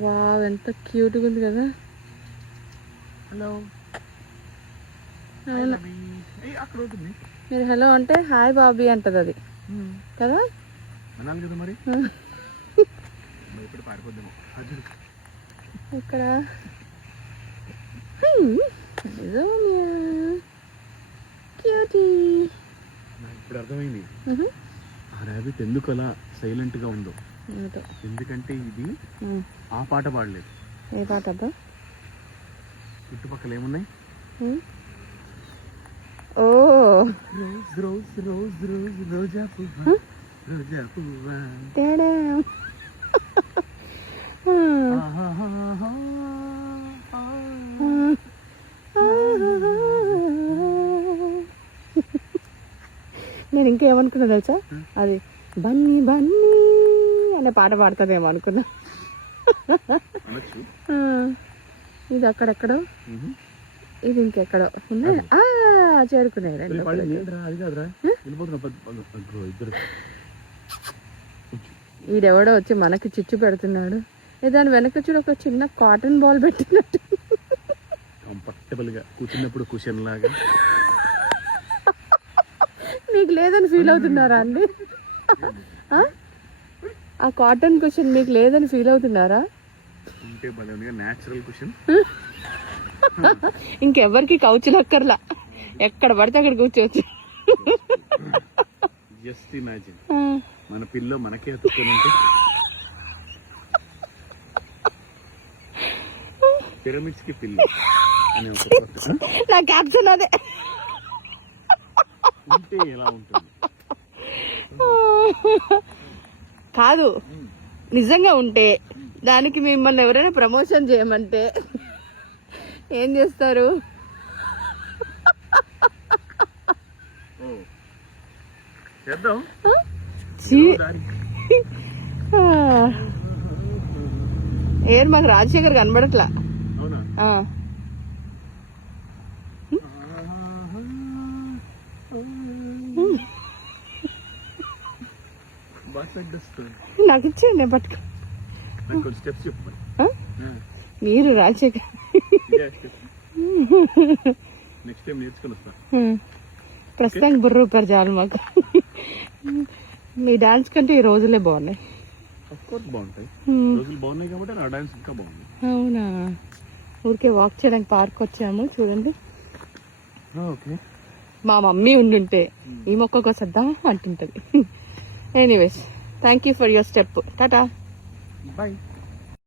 Wow, ఎంత క్యూట్గా ఉంది కదా. హలో మీరు హలో అంటే హాయ్ బాబీ అంటది అది కదా. అనాలి కదా మరి. ఇప్పుడు పారిపోద్దాము ఇక్కడ. ఇప్పుడు అర్థమైంది ఆ ర్యాబిట్ ఎందుకు అలా సైలెంట్ గా ఉందో. ఎందుకంటే ఇది ఆ పాట పాడలేదు. ఏ పాట అబ్బా? చుట్టుపక్కల ఏమున్నాయి? ఓ రోజ్ రోజ్ రోజ్ రోజ్ రోజా పువ్వా రోజా పువ్వా. నేను ఇంకేమనుకున్నా తెలుసా, అది బన్నీ బన్నీ అనే పాట పాడుతుందేమో అనుకున్నా. ఇది అక్కడెక్కడో, ఇది ఇంకెక్కడో ఉన్నాయి. చేరుకున్నాయి. ఈడెవడో వచ్చి మనకి చిచ్చు పెడుతున్నాడు. దాని వెనక చూడు ఒక చిన్న కాటన్ బాల్ పెట్టినట్టు. కంఫర్టబుల్ గా కూర్చున్నప్పుడు కుషన్ లాగా. మీకు లేదని ఫీల్ అవుతున్నారా అండి? ఆ కాటన్ కుషన్ మీకు లేదని ఫీల్ అవుతున్నారా? ఇంకెవరికి కౌచులు అక్కర్లా, ఎక్కడ పడితే అక్కడ కూర్చోవచ్చు. జస్ట్ ఇమాజిన్ మన పిల్ల మనకే అతుక్కొని పిరమిడ్స్ కి పిల్ల నా క్యాప్షన్ అదే ఉంటే ఎలా ఉంటుంది? కాదు, నిజంగా ఉంటే దానికి మిమ్మల్ని ఎవరైనా ప్రమోషన్ చేయమంటే ఏం చేస్తారు? ఏం మాకు రాజశేఖర్ కనబడట్లా. నాకు ఇచ్చేయండి, నేను పట్టుకో. మీరు రాజశేఖర్ ప్రస్తుతానికి బుర్ర ఊపారు చాలు మాకు. మీ డాన్స్ కంటే ఈ రోజులే బాగున్నాయి. అవునా? ఊరికే వాక్ చేయడానికి పార్క్ వచ్చాము చూడండి. మా మమ్మీ ఉండుంటే ఈ మొక్క కోసద్దాం అంటుంటది. Anyways, thank you for your step. Tata, bye.